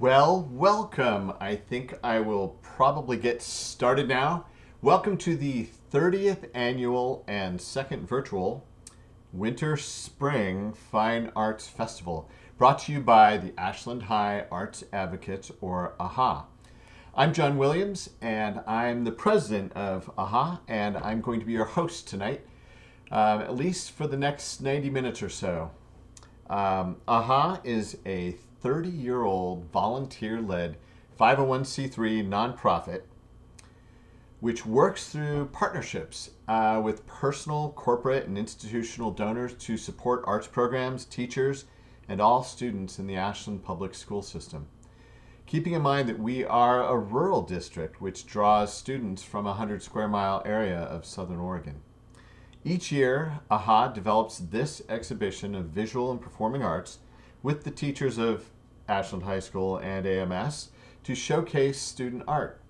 Well, welcome. I think I will probably get started now. Welcome to the 30th annual and second virtual Winter Spring Fine Arts Festival, brought to you by the Ashland High Arts Advocates, or AHA. I'm John Williams, and I'm the president of AHA, and I'm going to be your host tonight, at least for the next 90 minutes or so. AHA is a 30-year-old volunteer-led 501c3 nonprofit which works through partnerships with personal, corporate, and institutional donors to support arts programs, teachers, and all students in the Ashland public school system. Keeping in mind that we are a rural district which draws students from a 100 square mile area of Southern Oregon. Each year, AHA develops this exhibition of visual and performing arts with the teachers of Ashland High School and AMS to showcase student art.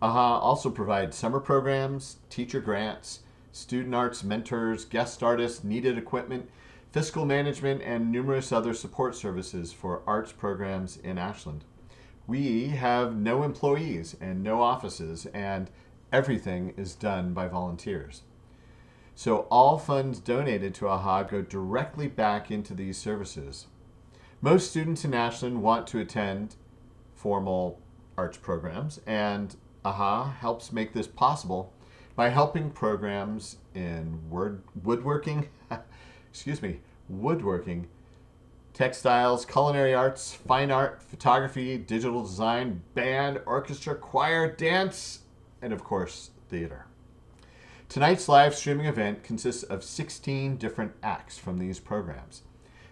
AHA also provides summer programs, teacher grants, student arts mentors, guest artists, needed equipment, fiscal management, and numerous other support services for arts programs in Ashland. We have no employees and no offices, and everything is done by volunteers. So all funds donated to AHA go directly back into these services. Most students in Ashland want to attend formal arts programs, and AHA helps make this possible by helping programs in woodworking, woodworking, textiles, culinary arts, fine art, photography, digital design, band, orchestra, choir, dance, and of course, theater. Tonight's live streaming event consists of 16 different acts from these programs.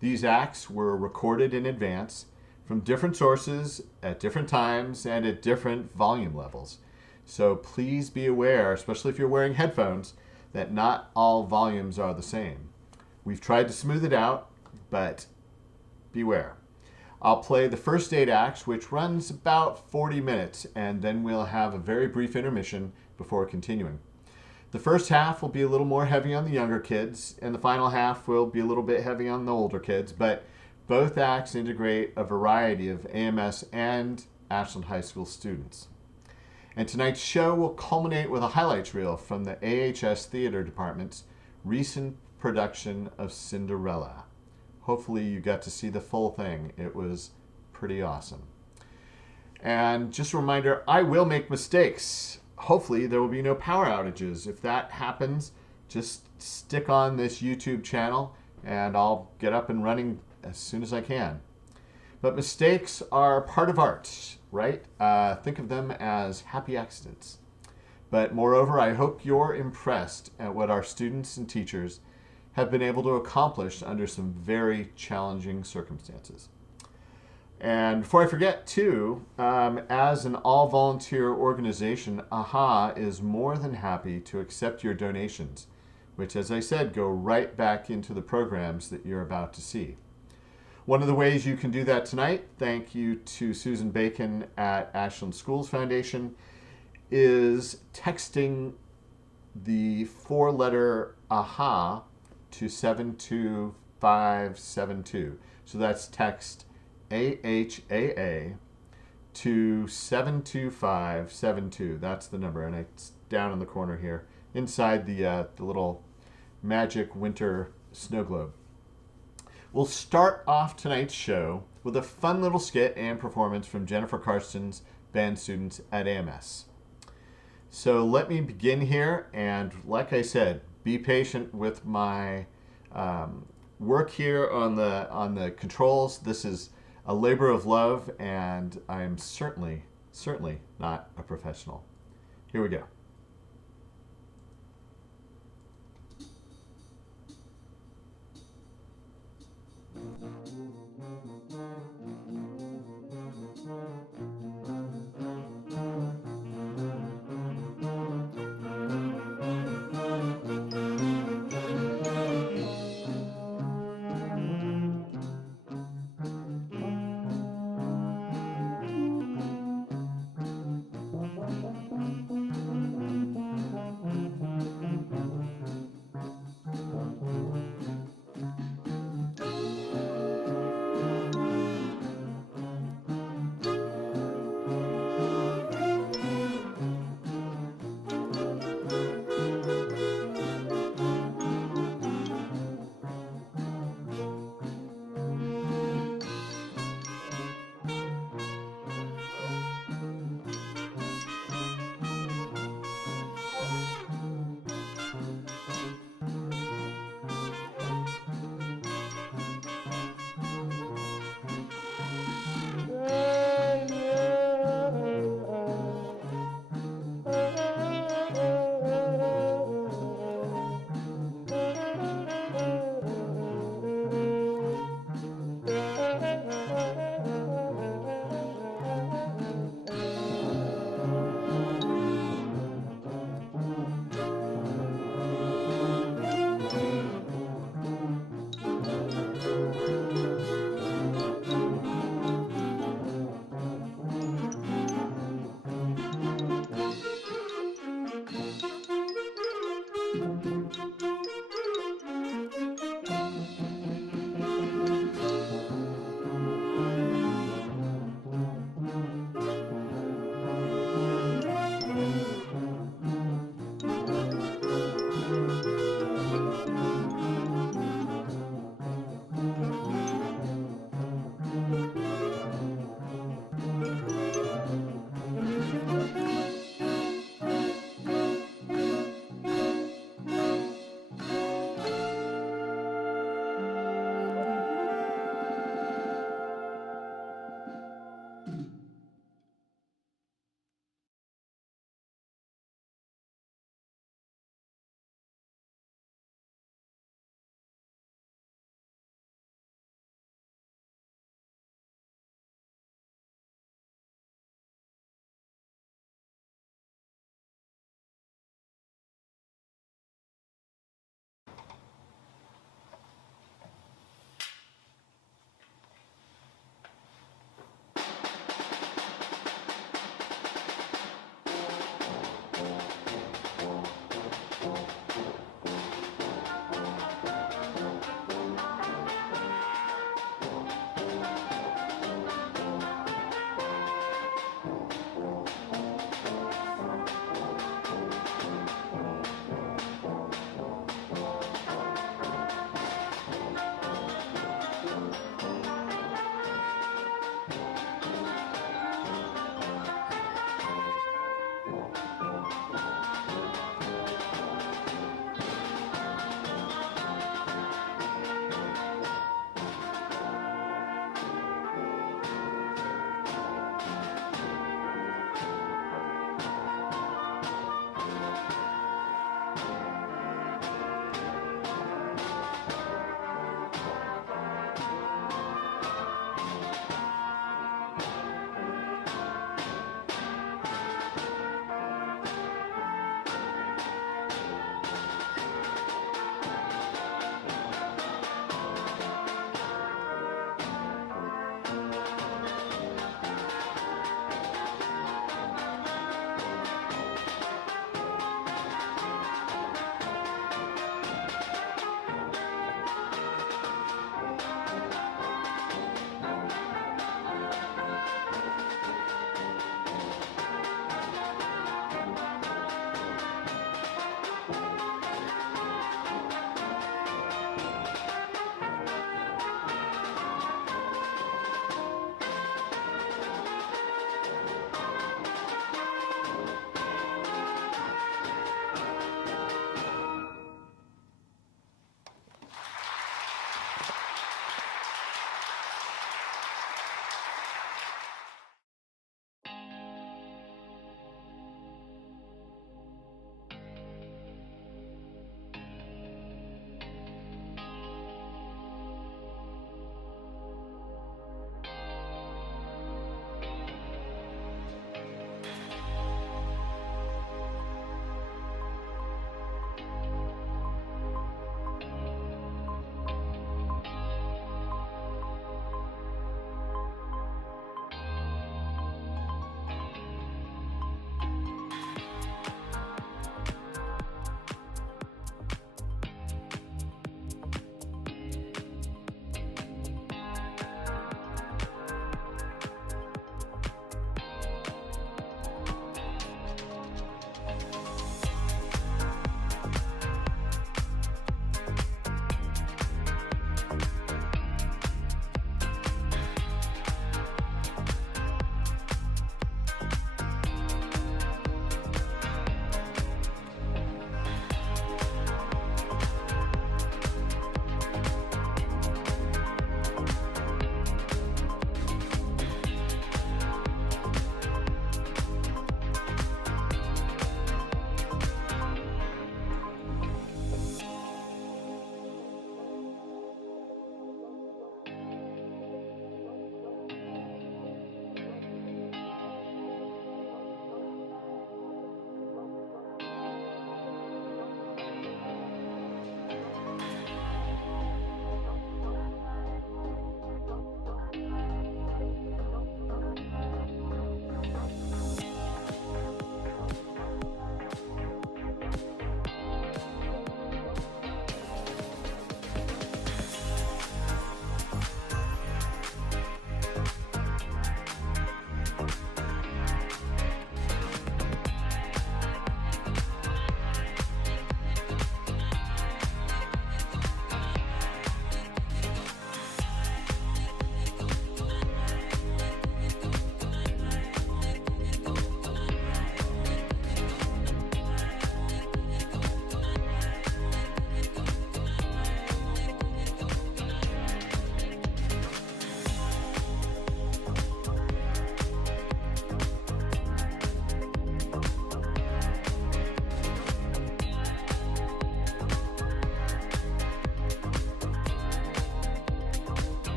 These acts were recorded in advance from different sources at different times and at different volume levels. So please be aware, especially if you're wearing headphones, that not all volumes are the same. We've tried to smooth it out, but beware. I'll play the first 8 acts, which runs about 40 minutes, and then we'll have a very brief intermission before continuing. The first half will be a little more heavy on the younger kids, and the final half will be a little bit heavy on the older kids, but both acts integrate a variety of AMS and Ashland High School students. And tonight's show will culminate with a highlights reel from the AHS Theater Department's recent production of Cinderella. Hopefully you got to see the full thing. It was pretty awesome. And just a reminder, I will make mistakes. Hopefully there will be no power outages. If that happens, just stick on this YouTube channel and I'll get up and running as soon as I can. But mistakes are part of art, right? Think of them as happy accidents. But moreover, I hope you're impressed at what our students and teachers have been able to accomplish under some very challenging circumstances. And before I forget, too, as an all-volunteer organization, AHA is more than happy to accept your donations, which, as I said, go right back into the programs that you're about to see. One of the ways you can do that tonight, thank you to Susan Bacon at Ashland Schools Foundation, is texting the 4-letter AHA to 72572. So that's text AHAA to 72572. That's the number, and it's down in the corner here, inside the little magic winter snow globe. We'll start off tonight's show with a fun little skit and performance from Jennifer Carson's band students at AMS. So let me begin here, and like I said, be patient with my work here on the controls. This is a labor of love, and I am certainly not a professional. Here we go.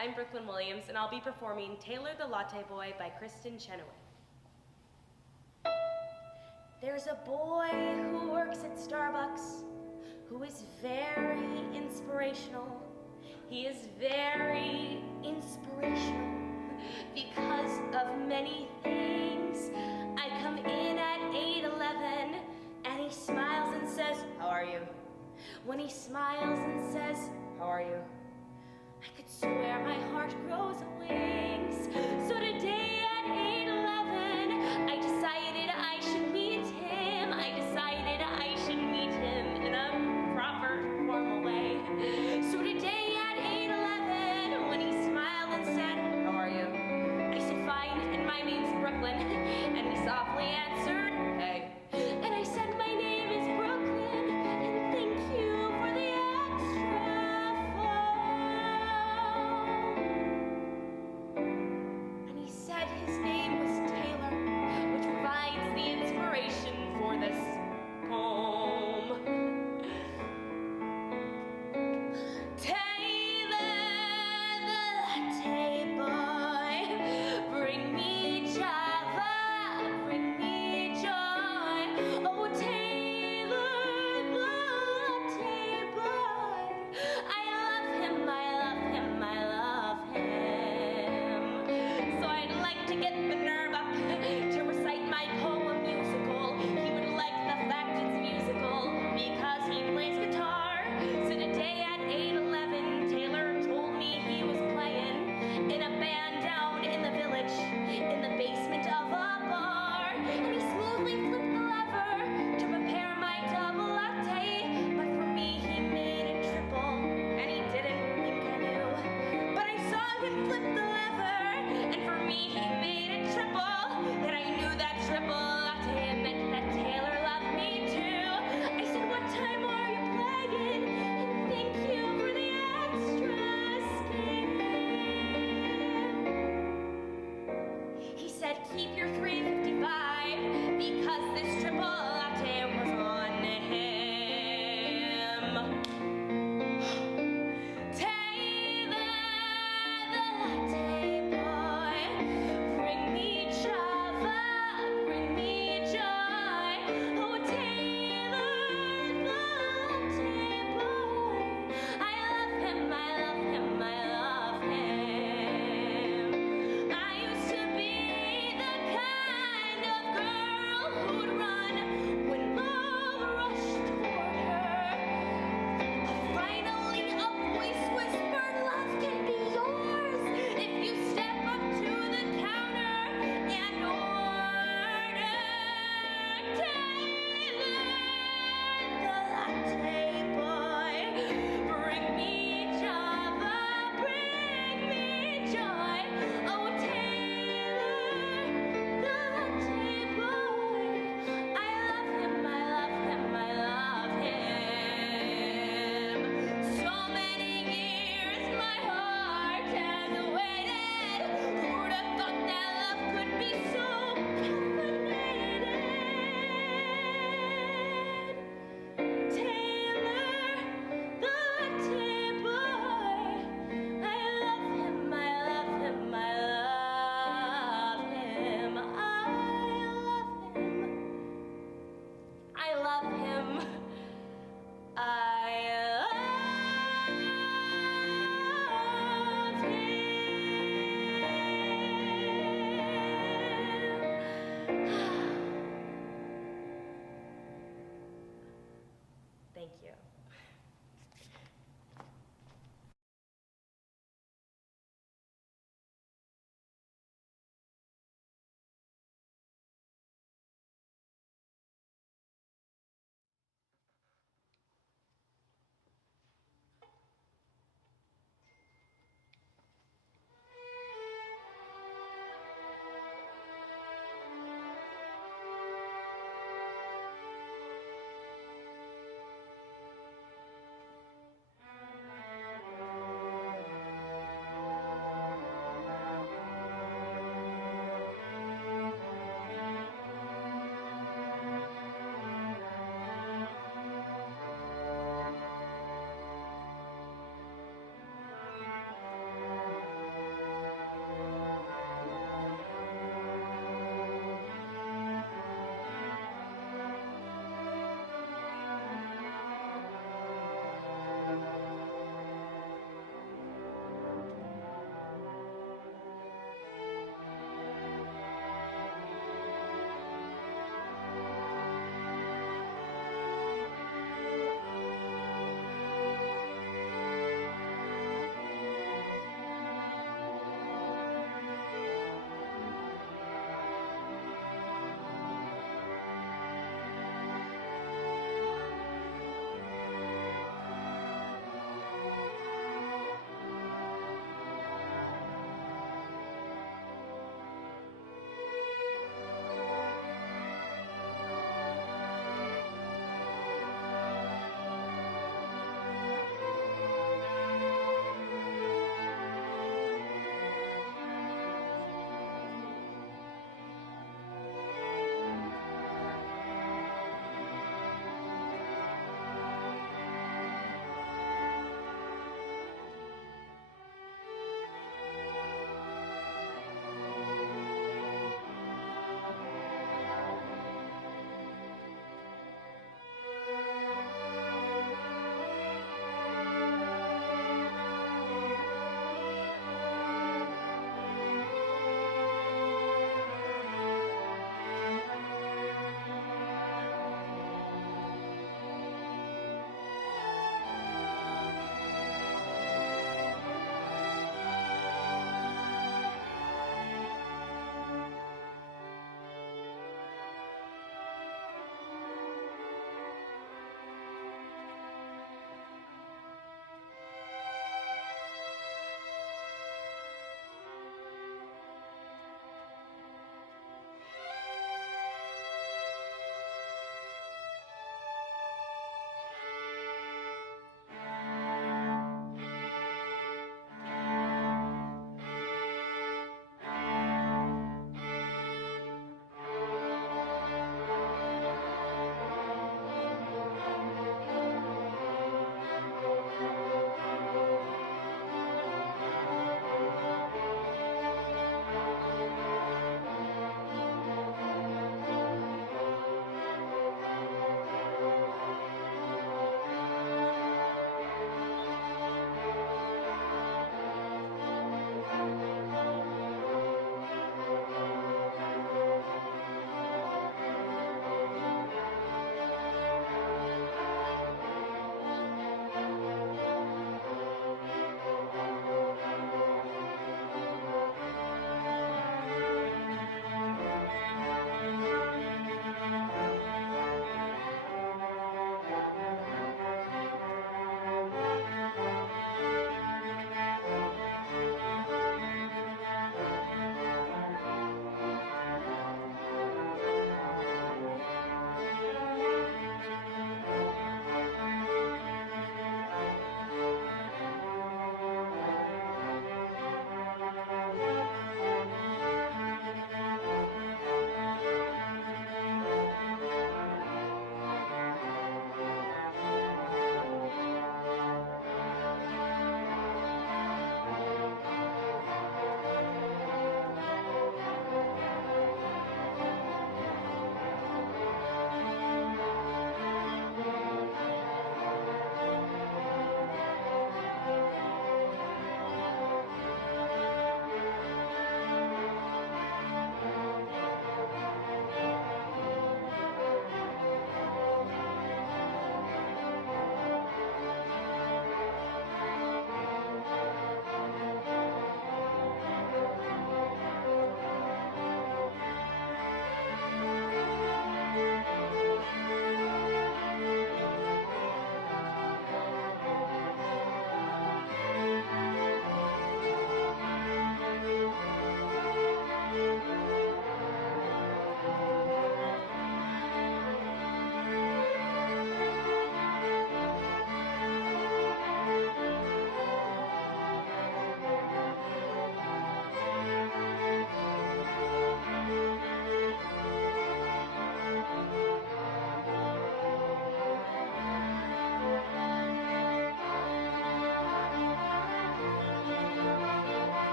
I'm Brooklyn Williams, and I'll be performing Taylor the Latte Boy by Kristen Chenoweth. There's a boy who works at Starbucks who is very inspirational. He is very inspirational because of many things. I come in at 8:11 and he smiles and says, "How are you?" When he smiles and says, "How are you?" I could swear my heart grows wings. So today at 8:11, I decided I should meet him. I decided I should meet him in a proper, formal way. So today at 8:11, when he smiled and said, "How are you?" I said, "Fine, and my name's Brooklyn." And he softly answered, "Hey." And I said, "My name is Brooklyn, and thank you for the extra phone."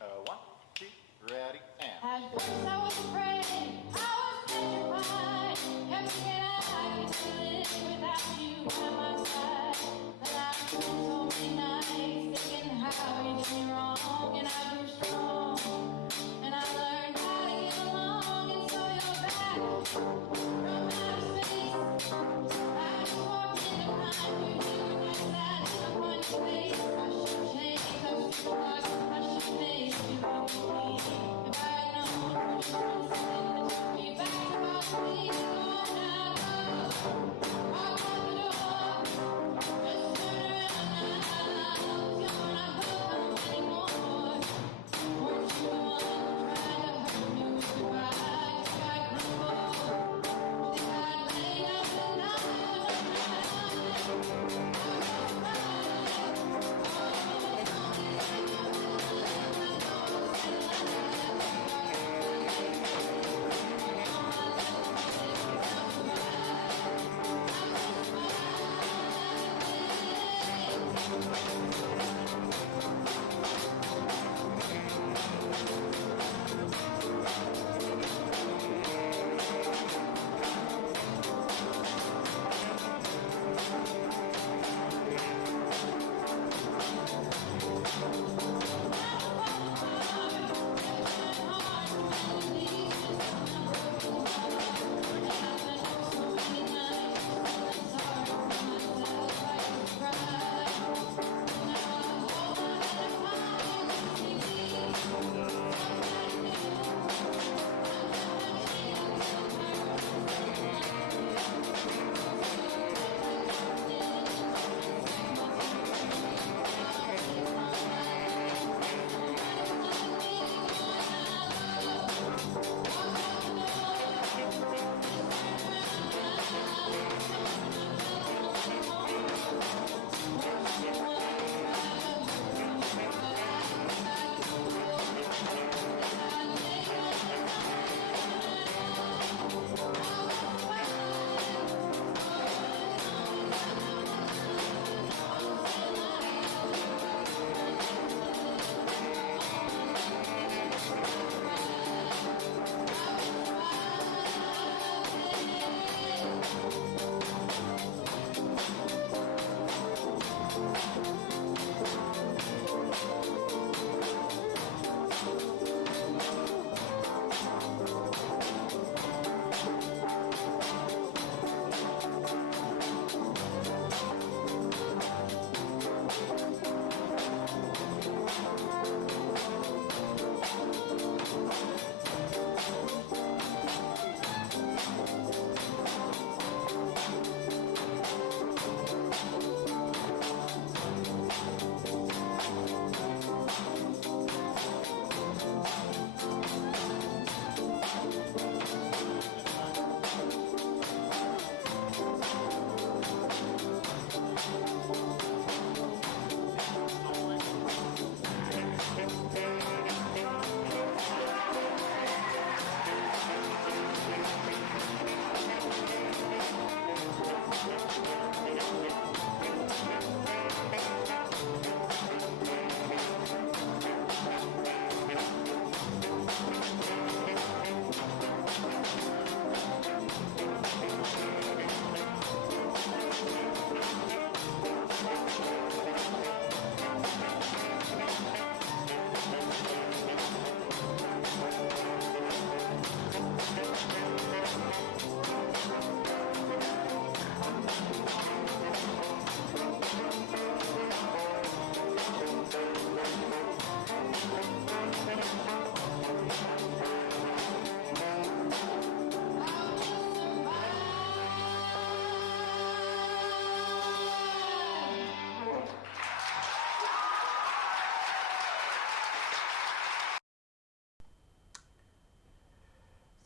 One, two, ready, and. At first I was afraid, I was petrified. Kept saying I could live without you by my side. Then I spent so many nights thinking how you did me wrong, and I grew strong, and I learned how to get along. And so you're back from outer space. I just walked in to find you next that disappointed face. I should have changed those stupid thoughts. I should have made you believe. If I had known you were something that took me back to about me, going out, walk out the door, just turn around now. You're not welcome anymore. Weren't you the one trying to hurt me with goodbye? Think I'd crumble. Think I'd lay up and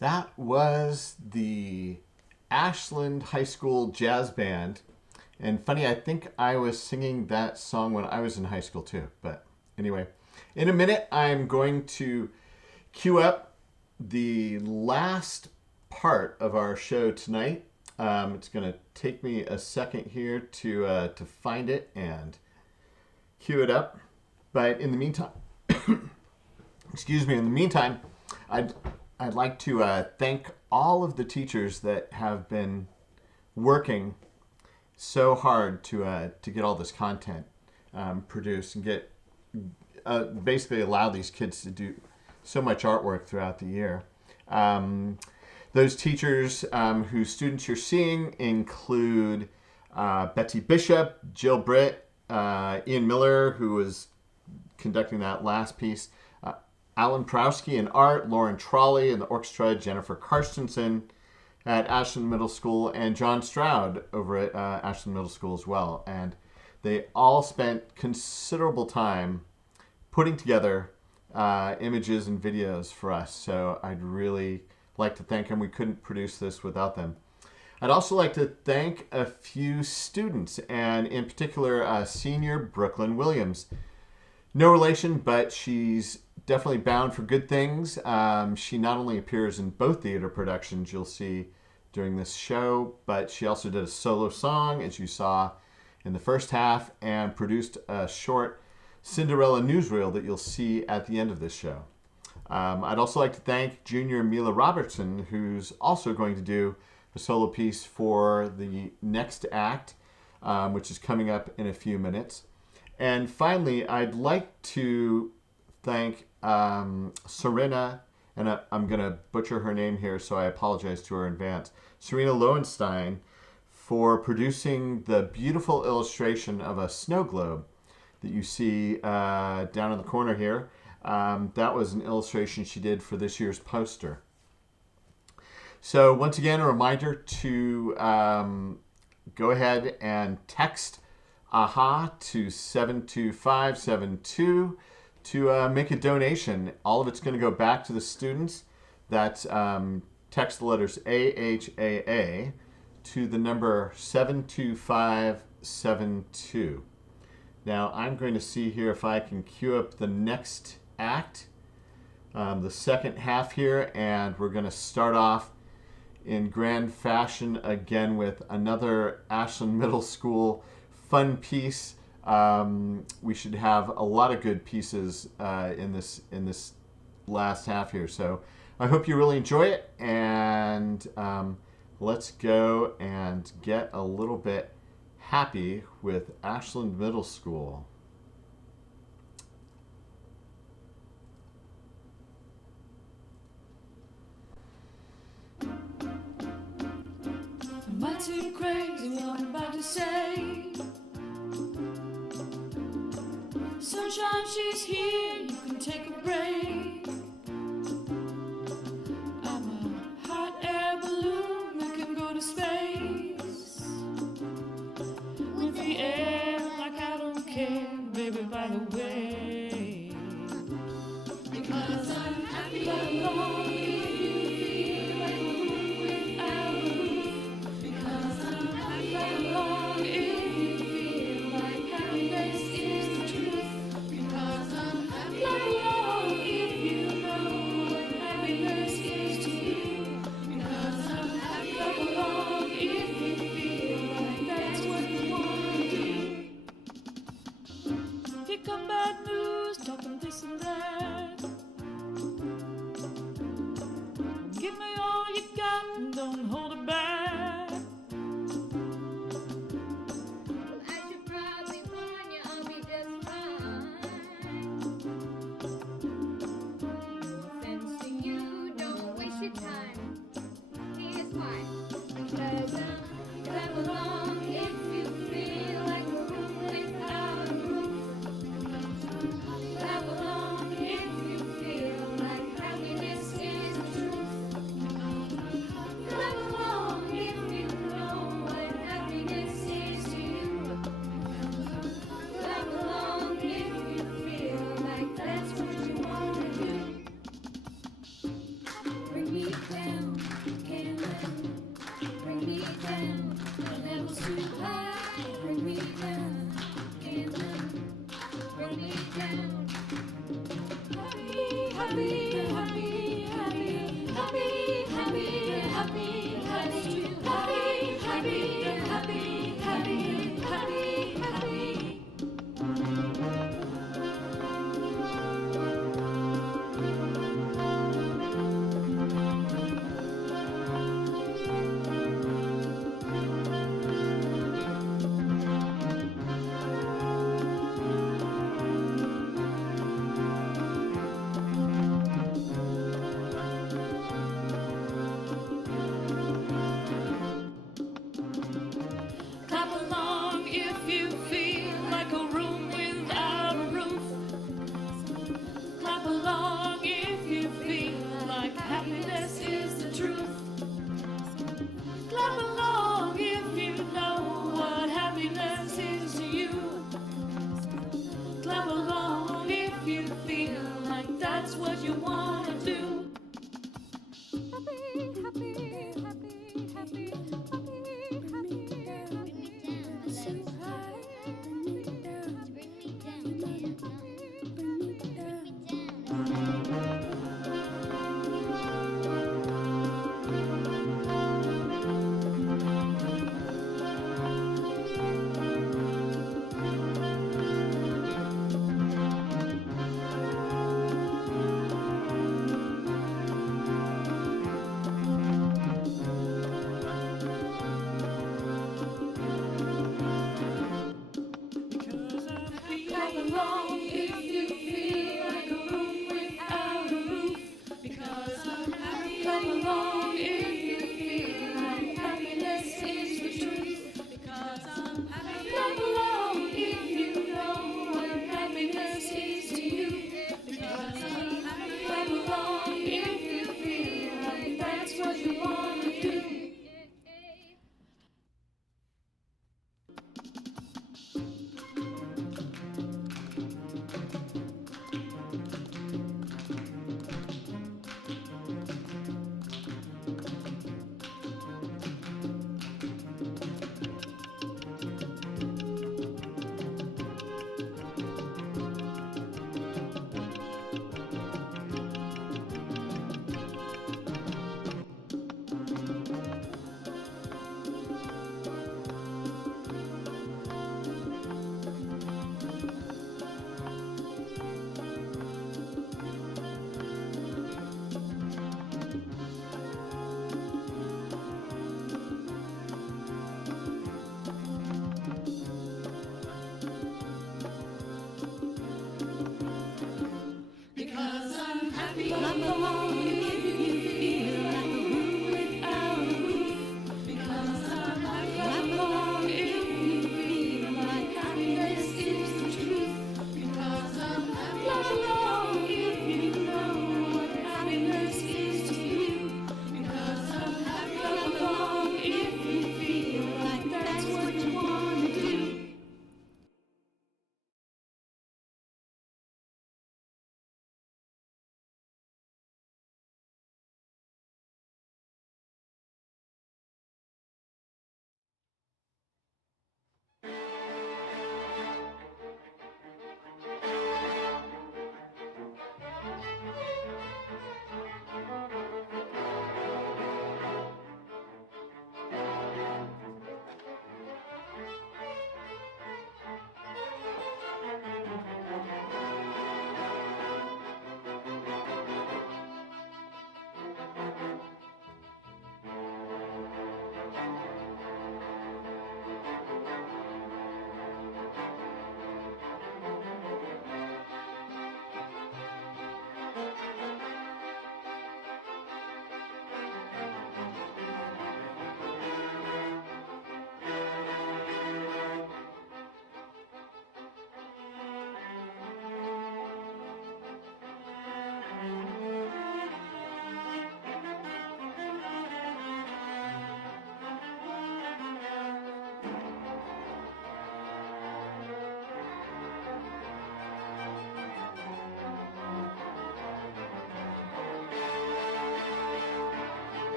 That was the Ashland High School Jazz Band. And funny, I think I was singing that song when I was in high school too. But anyway, in a minute, I'm going to cue up the last part of our show tonight. It's going to take me a second here to find it and cue it up. But in the meantime, Excuse me. In the meantime, I'd like to thank all of the teachers that have been working so hard to get all this content produced and get basically allow these kids to do so much artwork throughout the year. Those teachers whose students you're seeing include Betsy Bishop, Jill Britt, Ian Miller, who was conducting that last piece, Alan Prowski in art, Lauren Trolley in the orchestra, Jennifer Karstensen at Ashland Middle School, and John Stroud over at Ashland Middle School as well. And they all spent considerable time putting together images and videos for us. So I'd really like to thank them. We couldn't produce this without them. I'd also like to thank a few students, and in particular, senior Brooklyn Williams. No relation, but she's definitely bound for good things. She not only appears in both theater productions you'll see during this show, but she also did a solo song, as you saw in the first half, and produced a short Cinderella newsreel that you'll see at the end of this show. I'd also like to thank junior Mila Robertson, who's also going to do a solo piece for the next act, which is coming up in a few minutes. And finally, I'd like to thank Serena, and I'm going to butcher her name here, so I apologize to her in advance, Serena Lowenstein, for producing the beautiful illustration of a snow globe that you see down in the corner here. That was an illustration she did for this year's poster. So once again, a reminder to go ahead and text AHA to 72572 to make a donation. All of it's going to go back to the students. That's text the letters AHAA to the number 72572. Now I'm going to see here if I can cue up the next act, the second half here, and we're going to start off in grand fashion again with another Ashland Middle School fun piece. We should have a lot of good pieces in this last half here. So I hope you really enjoy it, and let's go and get a little bit happy with Ashland Middle School. Am I too crazy what I'm about to say? Sunshine, she's here, you can take a break. I'm a hot air balloon that can go to space. With the air like I don't care, baby, by the way. Because I'm happy alone. Pick up bad news, talking this and that. Give me all you got and don't hold it back. Well, I should probably warn you, I'll be just fine. No offense to you, don't waste your time. Here's why. Because clap along if you feel like a room without a roof. Clap along if you feel like happiness is the truth. Clap along if you know what happiness is to you. Clap along if you feel like that's what you want to do. Bring me down, can't let bring me down.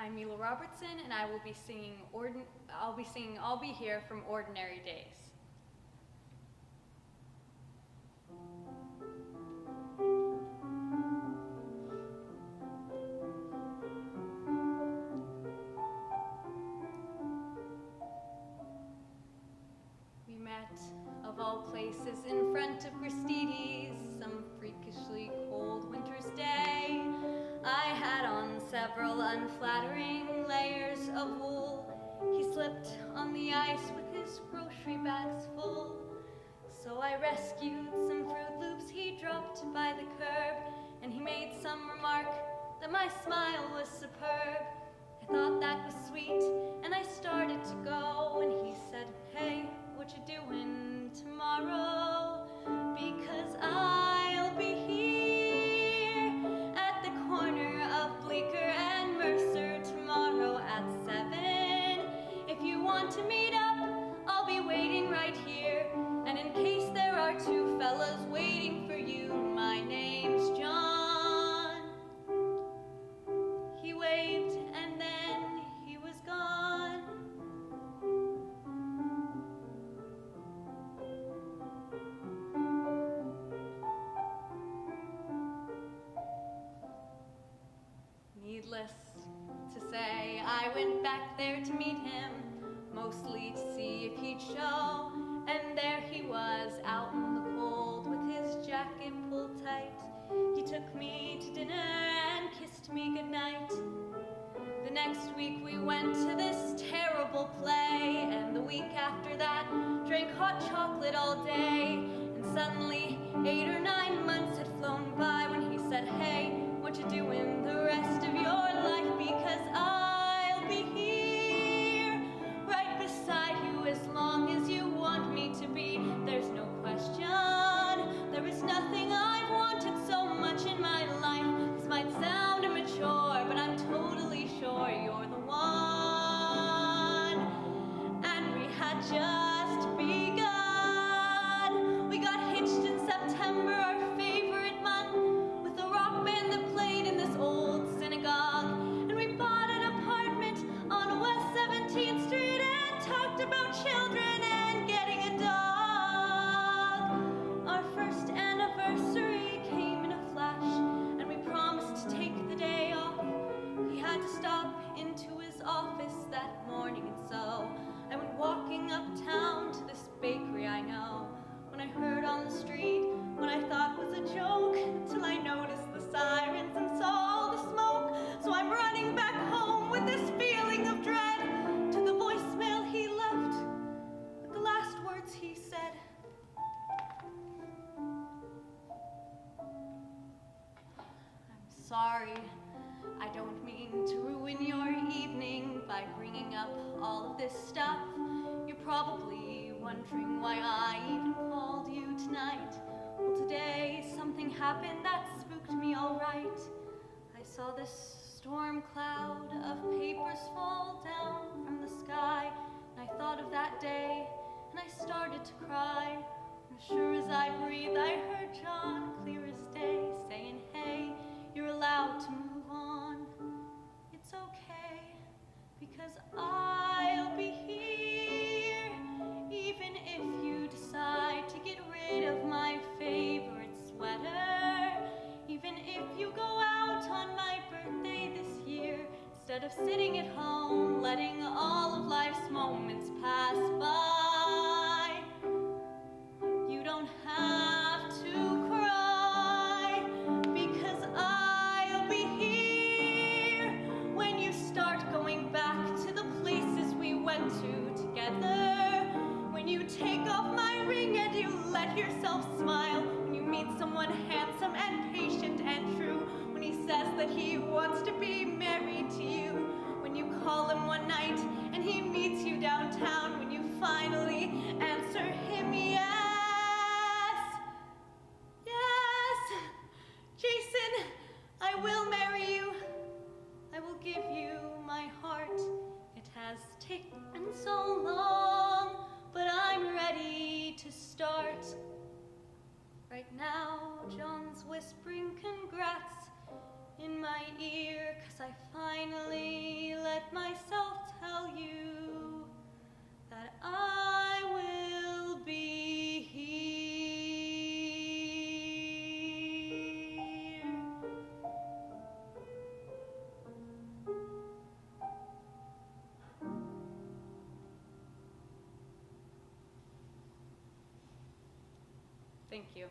I'm Mila Robertson, and I will be singing I'll Be Here from Ordinary Days. We met, of all places, in front of Christides, some freakishly cold winter's day. I had on several unflattering layers of wool. He slipped on the ice with his grocery bags full. So I rescued some Fruit Loops he dropped by the curb, and he made some remark that my smile was superb. I thought that was sweet, and I started to go, and he said, "Hey, what you doing tomorrow? Because I'll be here at the corner of Bleecker and Mercer tomorrow at 7. If you want to meet up, I'll be waiting right here. And in case there are two fellas waiting for you, my name's John." He waved and then he was gone. Needless to say, I went back there to meet him, mostly to see if he'd show. And there he was, out in the cold, with his jacket pulled tight. He took me to dinner and kissed me goodnight. The next week we went to this terrible play, and the week after that, drank hot chocolate all day. And suddenly, 8 or 9 months had flown by when he said, "Hey, what you doing the rest of your life? Because I'll be here, right beside you as long as you want me to be. There's no question, there is nothing I've wanted so much in my life. This might sound immature, but I'm totally sure you're the one." And we had just begun. We got hitched in September, our favorite month, with a rock band that played in this old synagogue. And we bought an apartment on West 17th Street and talked about children and getting a dog. Our first anniversary came in a flash, and we promised to take the day off. He had to stop into his office that morning, and so I went walking uptown to this bakery I know. When I heard on the street what I thought was a joke, till I noticed the sirens and saw all the smoke. So I'm running back home with this feeling of dread, to the voicemail he left, with the last words he said. "I'm sorry, I don't mean to ruin your evening by bringing up all of this stuff. You're probably wondering why I even called you tonight. Well, today something happened that spooked me all right. I saw this storm cloud of papers fall down from the sky, and I thought of that day, and I started to cry. As sure as I breathe, I heard John, clear as day, saying, 'Hey, you're allowed to move on. It's okay, because I'll be here, even if you decide to get rid of my favorite sweater, even if you go out on my birthday this year instead Instead of sitting at home, letting all of life's moments pass by. You don't have to cry, because I'll be here when you start going back to the places we went to together. When you take off my ring and you let yourself smile. When you meet someone handsome and patient and true. When he says that he wants to be married to you. When you call him one night and he meets you downtown. When you finally answer him yes. Yes, Jason, I will marry you. I will give you my heart. It has taken so long, but I'm ready to start. Right now, John's whispering congrats in my ear, 'cause I finally let myself tell you that I will be here. Thank you.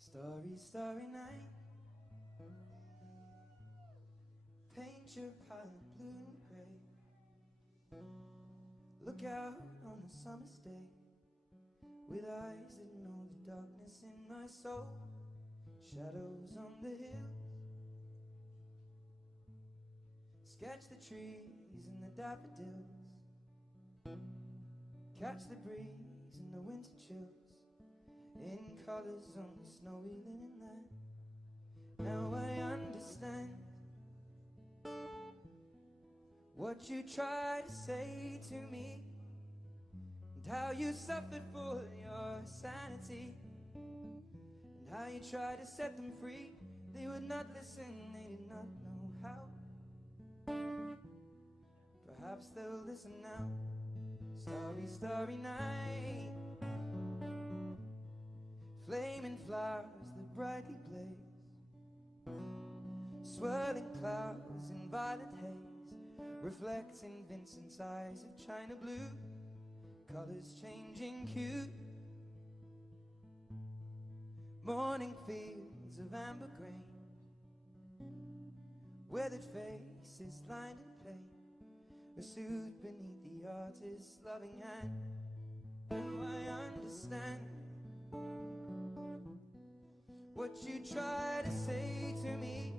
Starry, starry night. Paint your palette blue and gray. Look out on a summer's day with eyes that know the darkness in my soul. Shadows on the hills. Sketch the trees and the daffodils. Catch the breeze and the winter chills in colors on the snowy linen land. Now I understand what you tried to say to me, and how you suffered for your sanity, and how you tried to set them free. They would not listen, they did not know how. Perhaps they'll listen now. Starry, starry night. Flaming flowers that brightly blaze, swirling clouds in violet haze, reflecting Vincent's eyes of china blue, colors changing hue. Morning fields of amber grain, weathered faces lined in plain, are soothed beneath the artist's loving hand. Now I understand what you tried to say to me,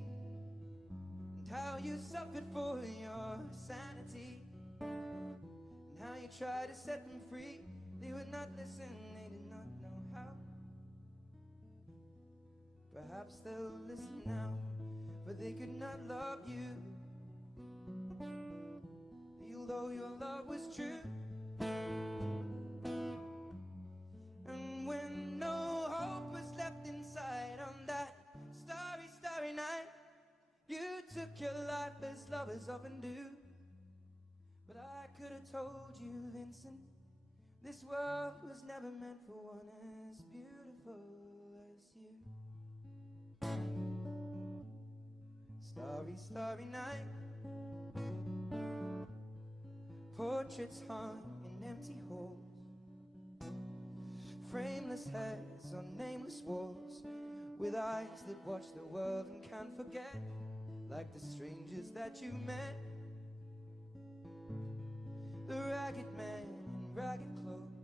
and how you suffered for your sanity, and how you tried to set them free. They would not listen, they did not know how. Perhaps they'll listen now, but they could not love you, although your love was true. And when no hope was left inside on that starry, starry night, you took your life as lovers often do. But I could have told you, Vincent, this world was never meant for one as beautiful as you. Starry, starry night. Portraits hung in empty halls, frameless heads on nameless walls, with eyes that watch the world and can't forget, like the strangers that you met. The ragged man in ragged clothes,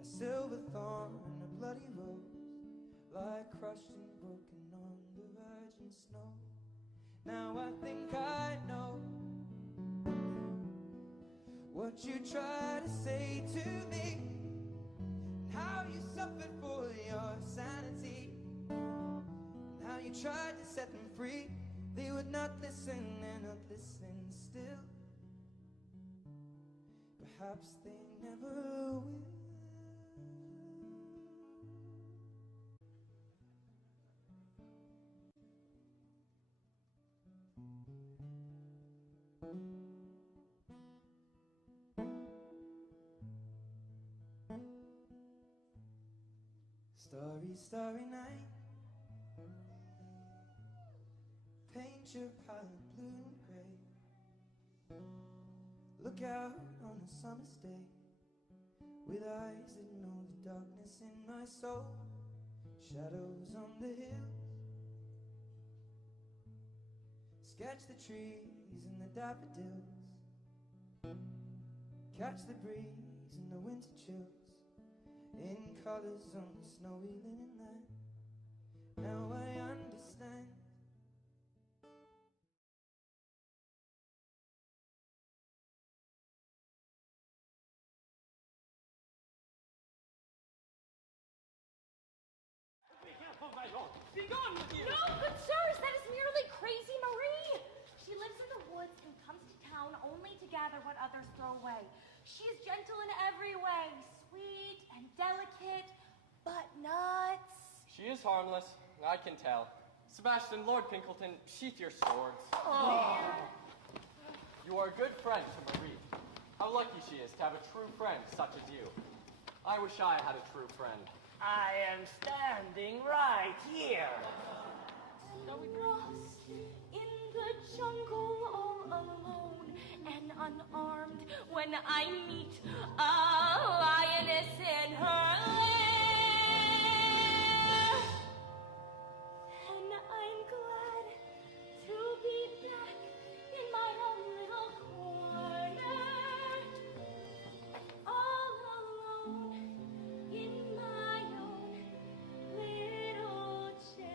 a silver thorn and a bloody rose, lie crushed and broken on the virgin snow. Now I think I know what you try to say to me, and how you suffered for your sanity, and how you tried to set them free. They would not listen, and not listen still. Perhaps they never will. Starry, starry night. Paint your palette blue and gray. Look out on a summer's day with eyes that know the darkness in my soul. Shadows on the hills. Sketch the trees and the daffodils. Catch the breeze and the winter chills in colors on the snowy linen land. Now I understand. Be gone with you! No, good sirs, that is merely crazy Marie. She lives in the woods and comes to town only to gather what others throw away. She is gentle in every way, sweet and delicate, but nuts. She is harmless, I can tell. Sebastian, Lord Pinkleton, sheath your swords. You are a good friend to Marie. How lucky she is to have a true friend such as you. I wish I had a true friend. I am standing right here. Lost in the jungle all alone, when I meet a lioness in her lair. And I'm glad to be back in my own little corner, all alone in my own little chair.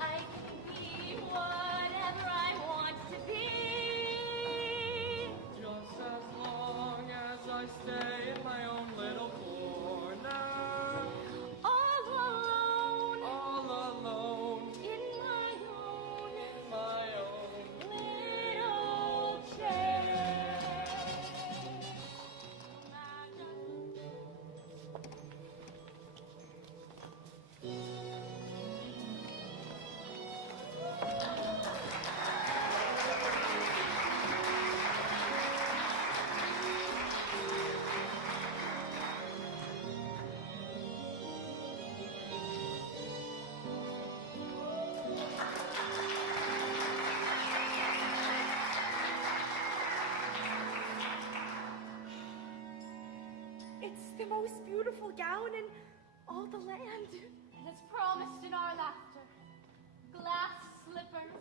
I can be whatever I want to be. Just as long as I stay in my own little corner. All alone All alone in my own in my own. little chair. It's the most beautiful gown in all the land. It is promised in our laughter. Glass slippers.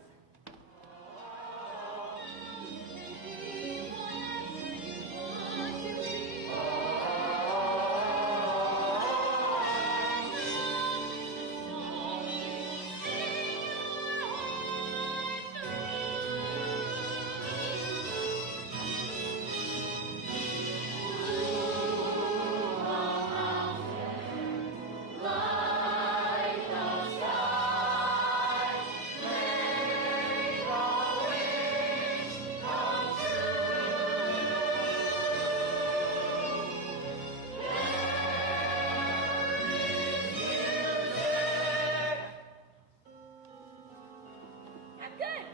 I'm good.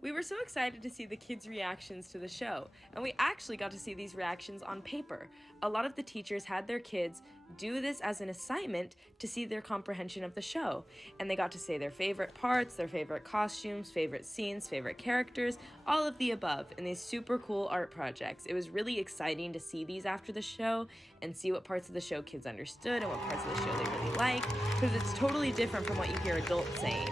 We were so excited to see the kids' reactions to the show, and we actually got to see these reactions on paper. A lot of the teachers had their kids do this as an assignment to see their comprehension of the show, and they got to say their favorite parts, their favorite costumes, favorite scenes, favorite characters, all of the above in these super cool art projects. It was really exciting to see these after the show and see what parts of the show kids understood and what parts of the show they really liked, because it's totally different from what you hear adults saying.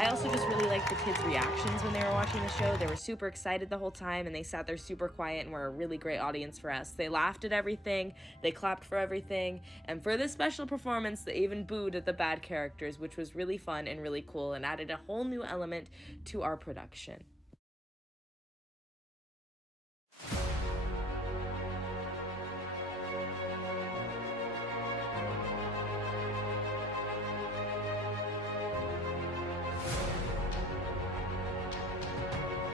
I also just really liked the kids' reactions when they were watching the show. They were super excited the whole time, and they sat there super quiet and were a really great audience for us. They laughed at everything, they clapped for everything, and for this special performance, they even booed at the bad characters, which was really fun and really cool and added a whole new element to our production.